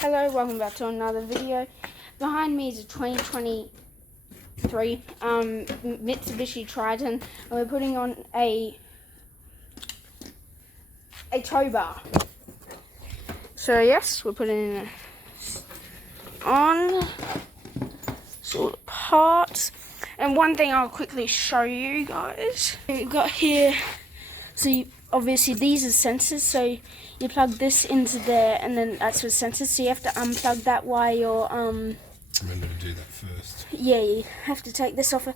Hello, welcome back to another video. Behind me is a 2023 Mitsubishi Triton, and we're putting on a tow bar. So yes, we're putting it on sort of parts. And one thing I'll quickly show you guys. We've got here, so obviously these are sensors, so you plug this into there and then that's with sensors, so you have to unplug that while you're Remember to do that first. Yeah, you have to take this off.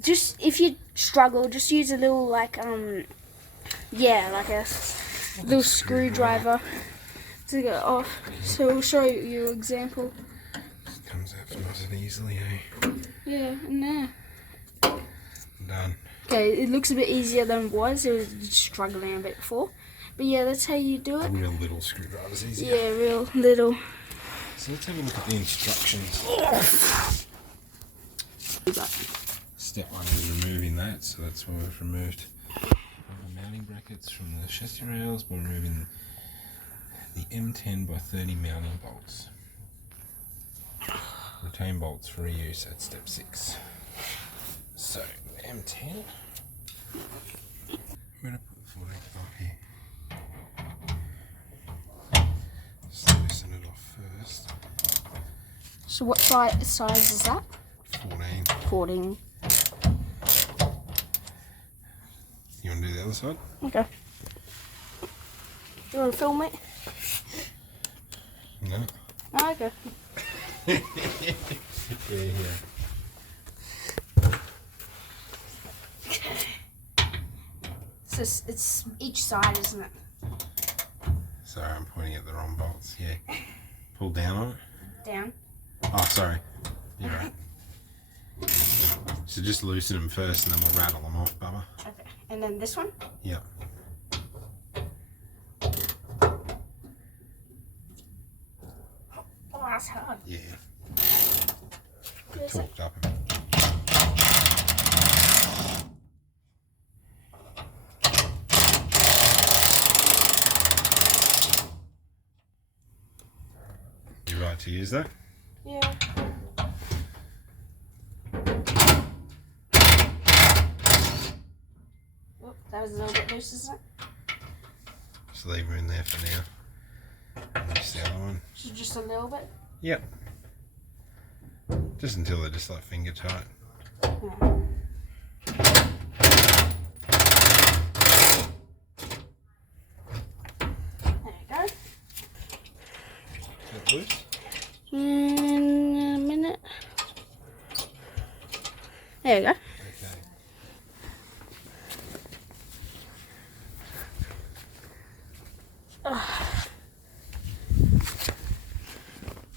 Just if you struggle, just use a little like a little screwdriver to get it off. So we'll show you an example. It comes out nice and easily, eh? Yeah, and there. Done. Okay, it looks a bit easier than it was. It was struggling a bit before. But yeah, that's how you do it. A real little screwdriver's easier. Yeah, real little. So let's have a look at the instructions. Step one is removing that, so that's why we've removed the mounting brackets from the chassis rails by removing the M10 by 30 mounting bolts. Retain bolts for reuse at step 6. So, M10. I'm going to put the foot up here. Just loosen it off first. So what size is that? 14. 14. You want to do the other side? Okay. You want to film it? No. Oh, okay. Yeah. So it's each side, isn't it? Sorry, I'm pointing at the wrong bolts. Yeah. Pull down on it. Down. Oh, sorry. You're right. So just loosen them first and then we'll rattle them off, Bubba. Okay. And then this one? Yep. Oh, that's hard. Yeah. Torqued up a bit. You right to use that? Yeah. Oh, that was a little bit loose, isn't it? Just leave her in there for now. And that's the other one. So just a little bit? Yep. Just until they're just like finger tight. Yeah. There you go. Is that loose? In a minute. There you go. Okay.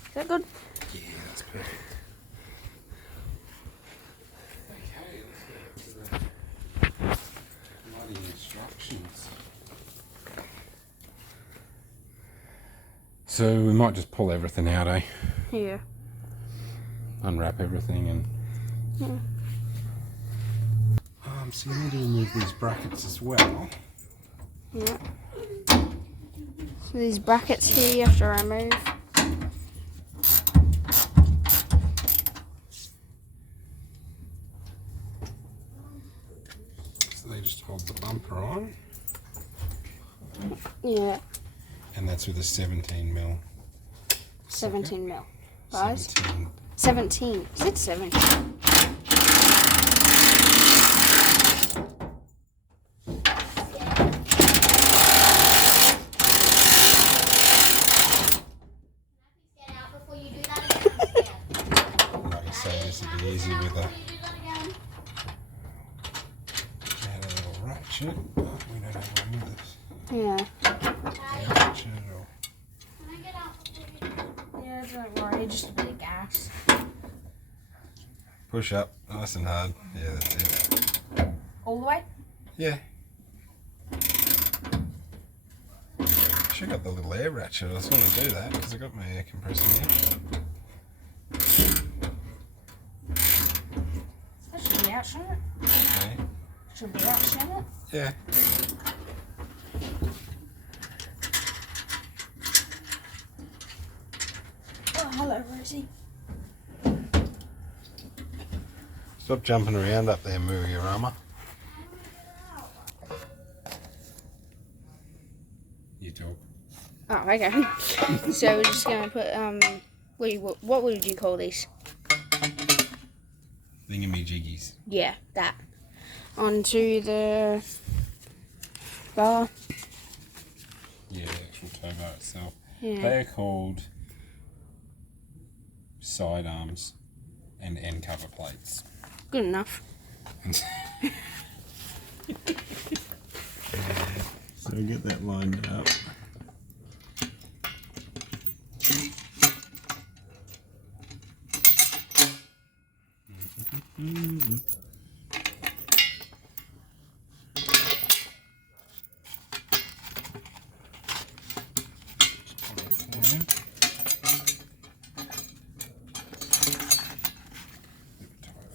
Is that good? Yeah, that's perfect. Okay, let's get to the bloody instructions. So we might just pull everything out, eh? Yeah. Unwrap everything and... Yeah. So you need to remove these brackets as well. Yeah. So these brackets here you have to remove. So they just hold the bumper on. Yeah. And that's with a 17mm. 17 mil. Guys? 17. 17. Is it 17? Like I say, this would be easy with a... Add a little ratchet, but we don't have one with us. Yeah. Ratchet or... Yeah, don't worry, just a bit of gas. Push up, nice and hard. Yeah, that's it. All the way? Yeah. Should got the little air ratchet. I was going to do that because I got my air compressor here. That should be out, shouldn't it? Okay. Should be out, shouldn't it? Yeah. Oh, hello, Rosie. Stop jumping around up there, Muriarama. You talk. Oh, okay. So we're just gonna put what would you call these? Thingamajiggies. Yeah, that onto the bar. Yeah, the actual tow bar itself. Yeah. They are called sidearms and end cover plates. Good enough. So get that lined up.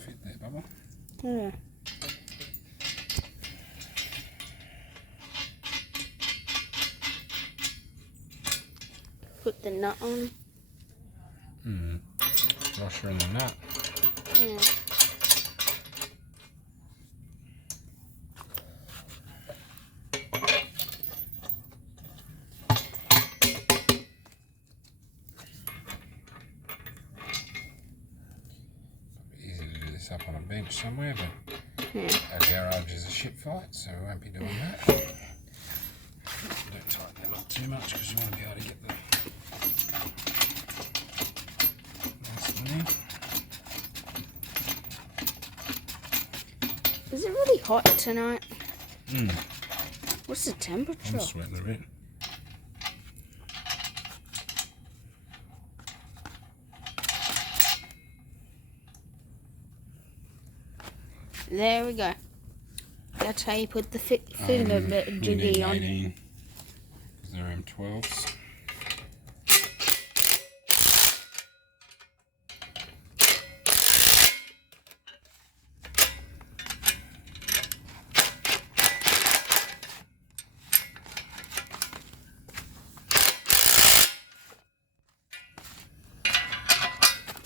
Fit there, Bubba. Yeah. Put the nut on. Washer in the nut. Yeah. Easy to do this up on a bench somewhere, but Yeah. our garage is a shit fight, so we won't be doing that. Don't tighten them up too much because you want to be able to get the nice and neat. Is it really hot tonight? Mm. What's the temperature? I'm sweating a bit. There we go. That's how you put the finger jiggy on. 18, because they're M12s.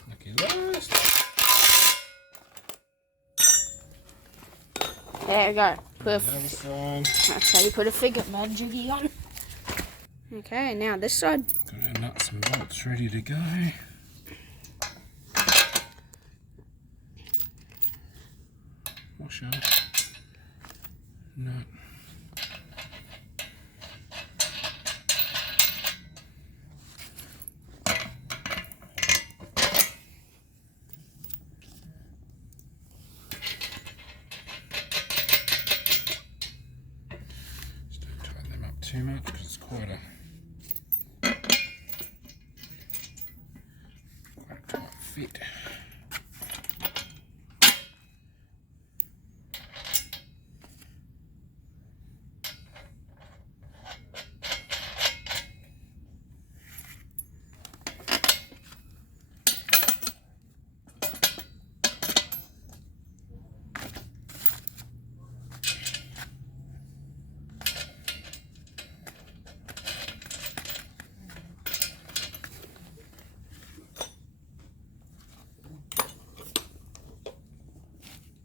Lucky last. There we go. The other side. That's how you put a figure jiggy on. Okay, now this side. Got our nuts and bolts ready to go. Washer. Nut. Just don't tighten them up too much because it's quite a tight fit.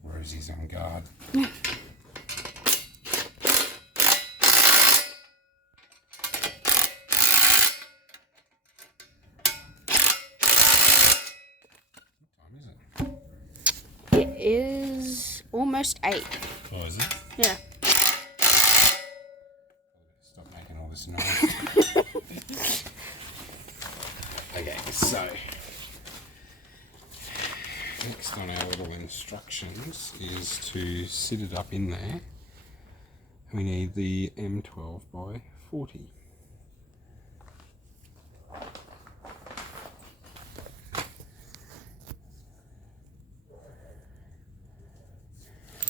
Rosie's on guard. It is almost 8. Oh, is it? Yeah. Stop making all this noise. Okay, so next on our little instructions is to sit it up in there. We need the M12 by 40.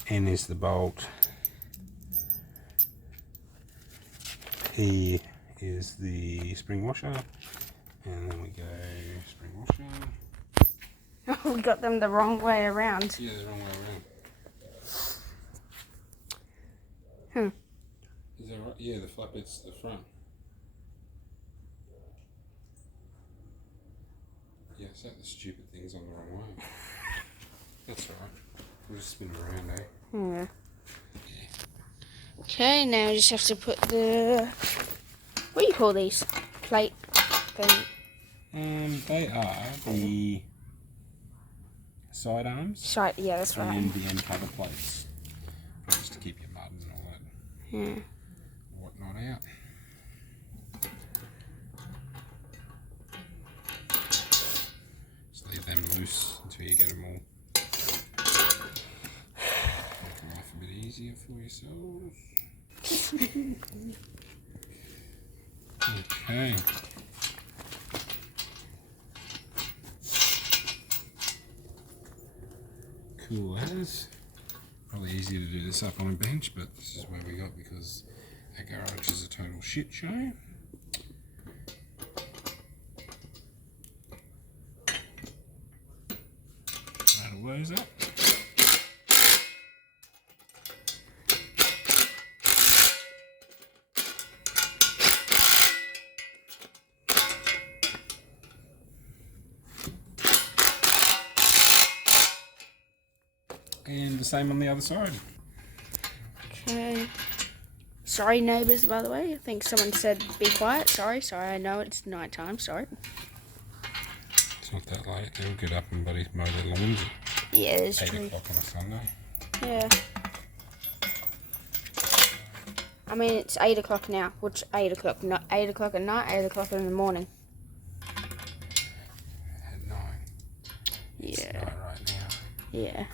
N is the bolt. E is the spring washer. And then we go spring washer. We got them the wrong way around. Yeah, the wrong way around. Is that right? Yeah, the flatbed's the front. Yeah, I set the stupid things on the wrong way. That's alright. We'll just spin them around, eh? Yeah. Okay, now you just have to put the... What do you call these? Plate thing? They are the sidearms. Yeah, that's right. And the end cover plates. Just to keep your mud and all that. Yeah. Whatnot out. Just leave them loose until you get them all. Make life a bit easier for yourselves. Okay. Cool as. Probably easier to do this up on a bench, but this is where we got because our garage is a total shit show. That'll lose it. And the same on the other side. Okay. Sorry, neighbours, by the way. I think someone said be quiet. Sorry, I know it's night time. Sorry. It's not that late. They'll get up and buddy mow their lawns at Yeah, it's 8 true. o'clock on a Sunday. Yeah. I mean, it's 8 o'clock now. Which 8 o'clock? Not 8 o'clock at night, 8 o'clock in the morning. At 9. It's Yeah. 9 right now. Yeah.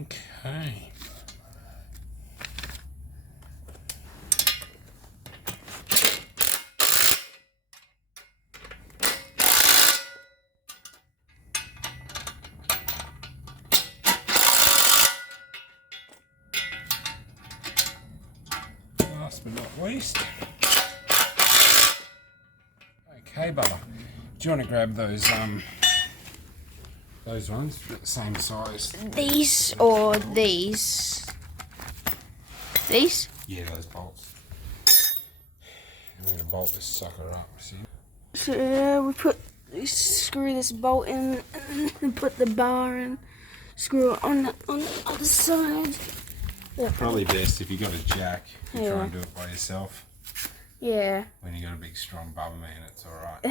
Okay. Last but not least. Okay, Bubba. Do you want to grab those ones, but the same size? These or these? These? Yeah, those bolts. I'm going to bolt this sucker up, see? So we screw this bolt in and put the bar in. Screw it on the other side. Yeah. Probably best if you got a jack, you try Yeah. and do it by yourself. Yeah. When you got a big strong bubba man, it's alright.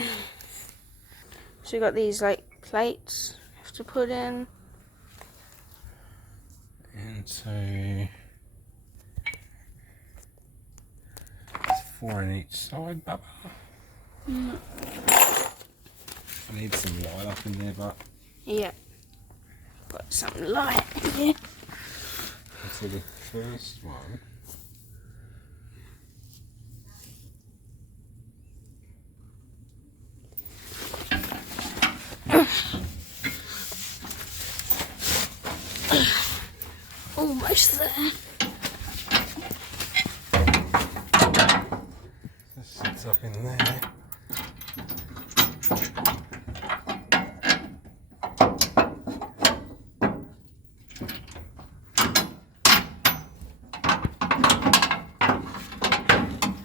So we got these like plates have to put in. And so it's 4 on each side, Bubba. I need some light up in there, but Yeah. Got some light in here. so the first one. Almost there. This sits up in there.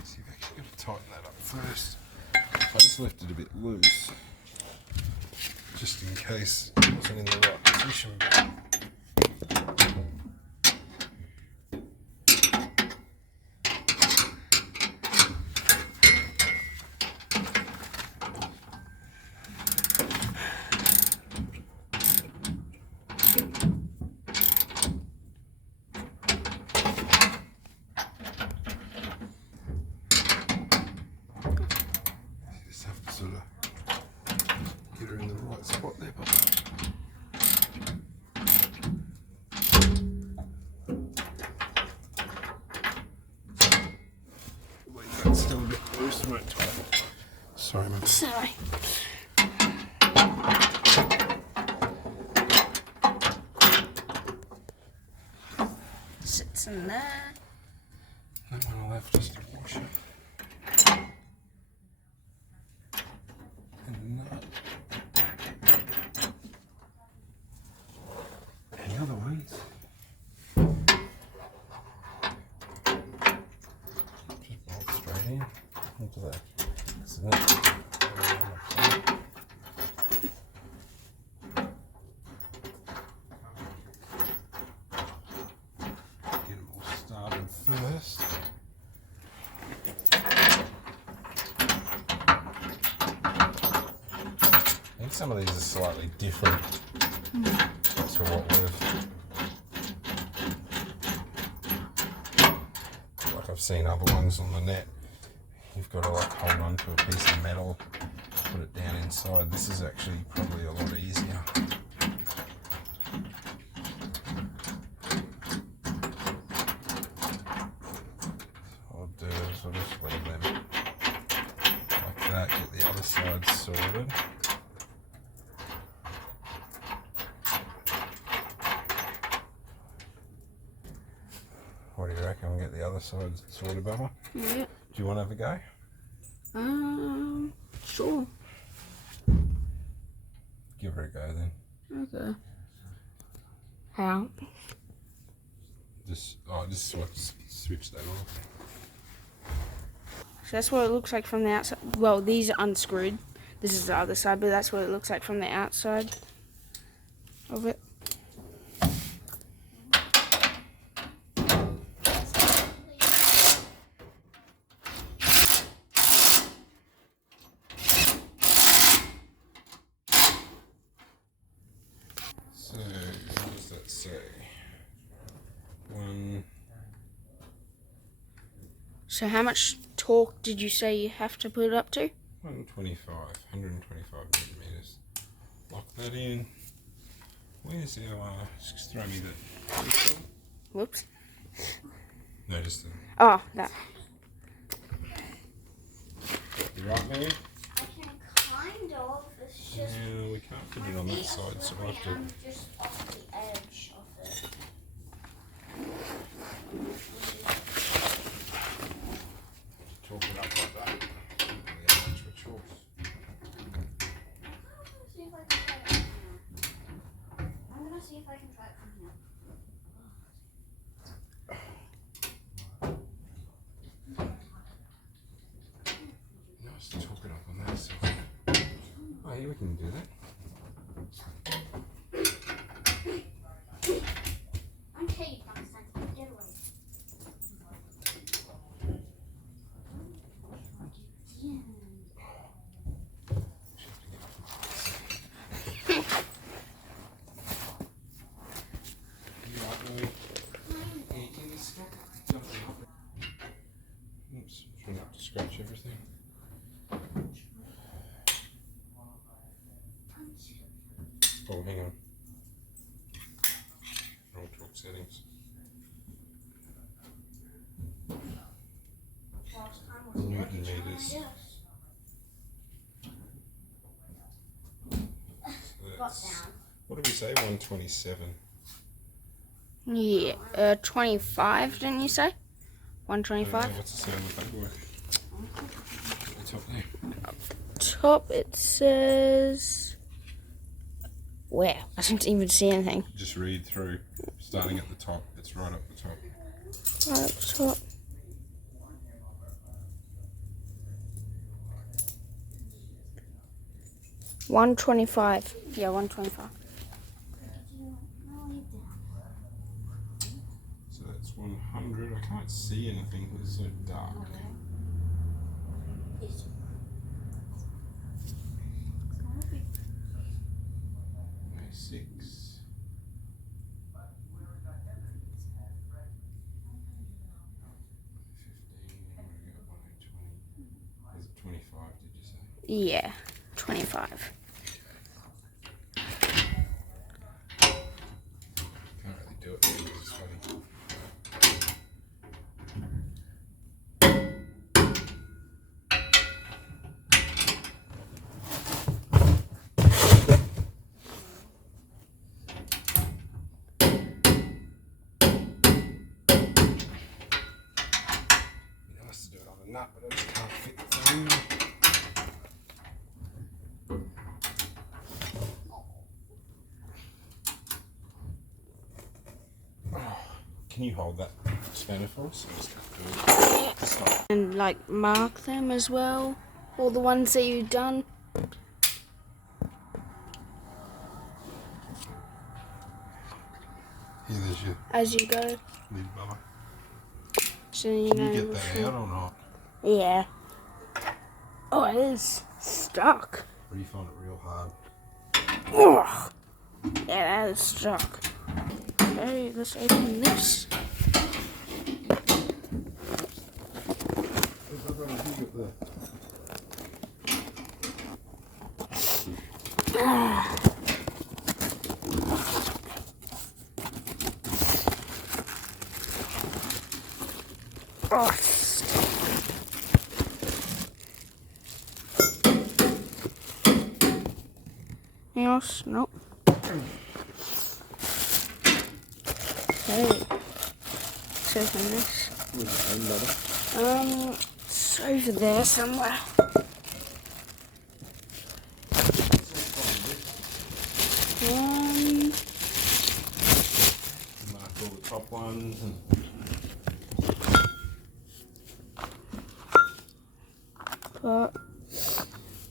See, I've actually got to tighten that up first. I just left it a bit loose, just in case it wasn't in the right position. Just have to sort of get her in the right spot there. Wait, that's still a bit loose, won't it? Sorry, man. Sorry. Sits in there. That one left just to wash it. into that. So that's get them all started first. I think some of these are slightly different to what like I've seen other ones on the net. You've got to like hold on to a piece of metal, put it down inside. This is actually probably a lot easier. What I'll do is I'll just leave them like that, get the other side sorted. What do you reckon? We'll get the other side sorted, Bubba? Yeah. Do you want to have a go? Sure. Give her a go then. Okay. How? Just switch that off. So that's what it looks like from the outside. Well, these are unscrewed. This is the other side, but that's what it looks like from the outside of it. So, what does that say? One. So how much torque did you say you have to put it up to? 125 millimeters. Lock that in. Where's our? Just throw me that. Whoops. No, just the. Oh, that. You right, Mary? I can kind of. It's just. Yeah, we can't put it on that side, so we'll have to. I'm just off the edge of it. Chalk it up like that. We have extra chalks. See if I can try it from here. I'm gonna see if I can try it from here. Nice to chalk it up on that side. Oh, yeah, we can do that. I'm Kate from Santa. Get away. Oops, trying not to scratch everything. Oh, hang on. Wrong torque settings. Last time was Newton meters. Yes. So Got that's, down. what did we say? 127. Yeah, 25, didn't you say? 125? What's the sound of the paperwork? The top there. Top, it says... Where? I didn't even see anything. Just read through, starting at the top. It's right up the top. Right up top. $125. Yeah, 125. So that's 100. I can't see anything because it's so dark. It's 6. 15. Was it 25? Did you say? Yeah, 25. Can't really do it because it's funny. Nice to do it on a nut, but I just can't fit the thing. Can you hold that? spanner for us. Just got to And like mark them as well, all the ones that you've done. Here, there's your As you go. lid, Bubba. So you Can know. you get that out or not? Yeah. Oh, it is stuck. Or do you find it real hard? Ugh. Yeah, that is stuck. Okay, let's open this. Oh, anything else? Nope. Okay. Let's open this. It's over there somewhere. Mark all the top ones and But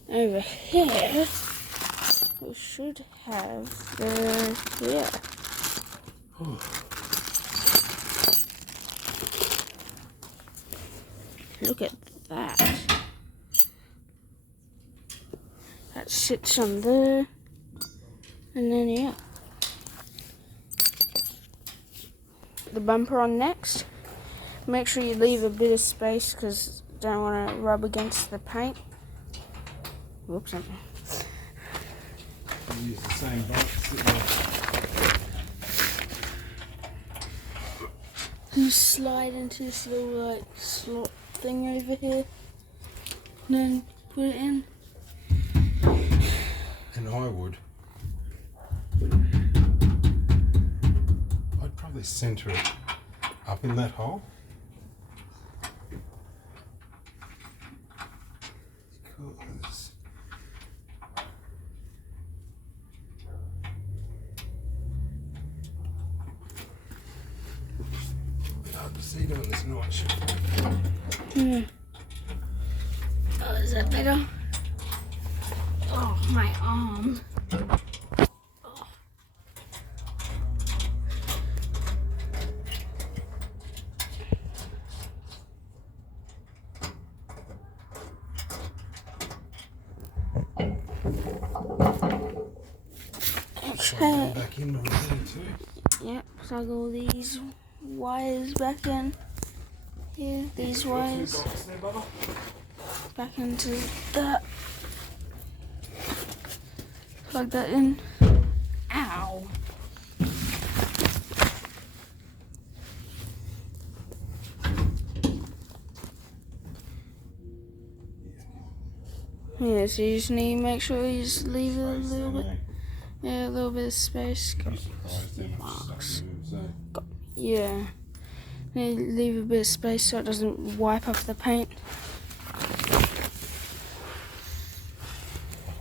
over here, we should have the, yeah. Look at that. That sits on there. And then, yeah. The bumper on next. Make sure you leave a bit of space because you don't want to rub against the paint. Whoops. use the same box. You slide into this little like slot thing over here. And then put it in. And I would. I'd probably centre it up in that hole. Because a bit hard to see doing this night shift. Hmm. Oh, is that better? Oh, my arm. Oh. Okay. Back in on there too. Yep, plug all these wires back in. Here, these wires back into that. Plug that in. Ow. Yeah, so you just need to make sure you just leave it a little bit. Yeah, a little bit of space. Marks. Yeah. Need to leave a bit of space so it doesn't wipe off the paint.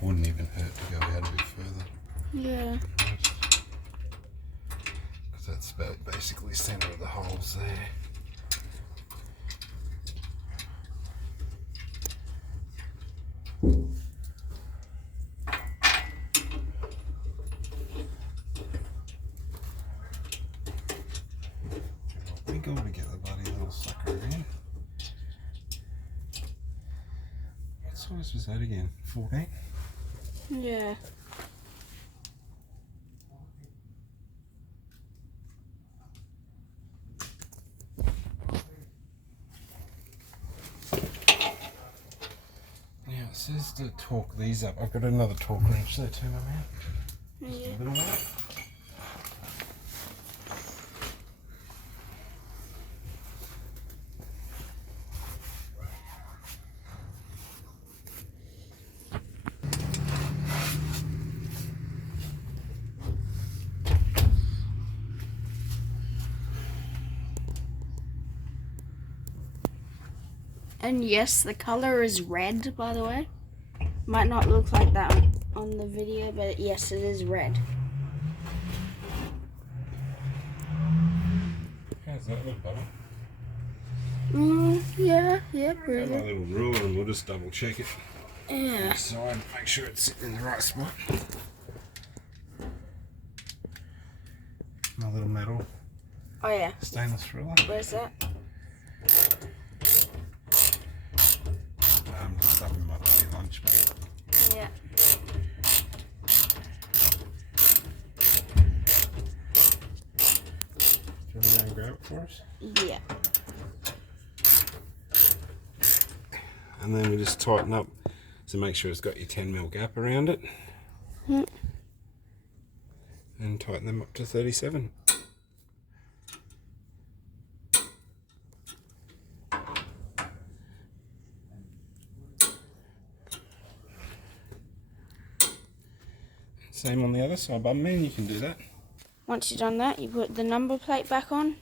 Wouldn't even hurt to go out a bit further. Yeah. Because that's about basically centre of the holes there. We go to get the bloody little sucker in. What size was that again? 14? Yeah. Now it says to torque these up. I've got another torque wrench there too, my man. Yeah. Give it away. And yes, the color is red, by the way. Might not look like that on the video, but yes, it is red. How's that look, Bubba? Yeah, Have my really. little ruler and we'll just double check it. Yeah. Side, make sure it's sitting in the right spot. My little metal Oh yeah. stainless ruler. Where's that? Just up in my bloody lunch bag. Yeah. Do you want to go and grab it for us? Yeah. And then we just tighten up, so make sure it's got your 10mm gap around it. And tighten them up to 37. Same on the other side, bum man, you can do that. Once you've done that, you put the number plate back on.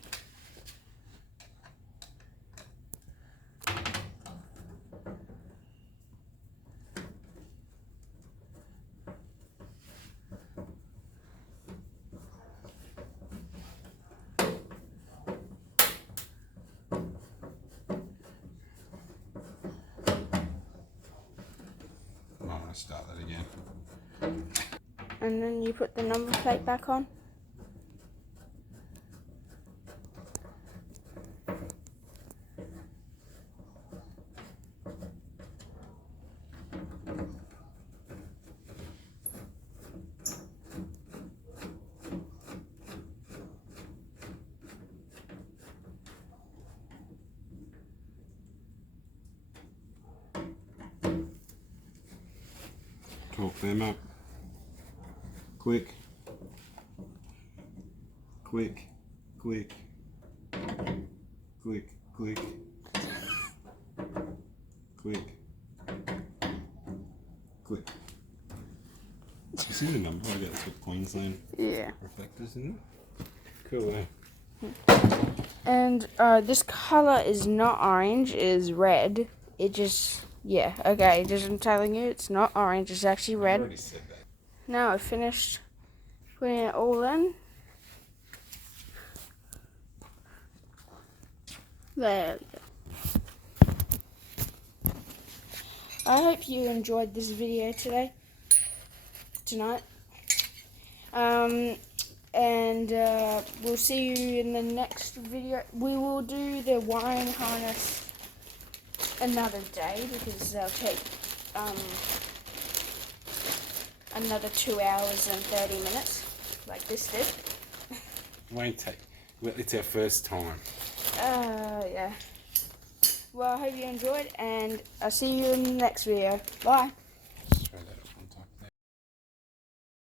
I'm going to start that again. And then you put the number plate back on. Torque them up. Click. Click. Click. Click. Click. Click. Click. You see the number? I got with Queensland Yeah. reflectors in there. Cool, eh? And this color is not orange, it is red. It just, yeah, okay, just I'm telling you, it's not orange, it's actually I red. already said that. Now I've finished putting it all in. There we go. I hope you enjoyed this video tonight. And we'll see you in the next video. We will do the wiring harness another day because they'll take another 2 hours and 30 minutes, like this did. Won't take. Well, it's our first time. Yeah. Well, I hope you enjoyed, and I'll see you in the next video. Bye.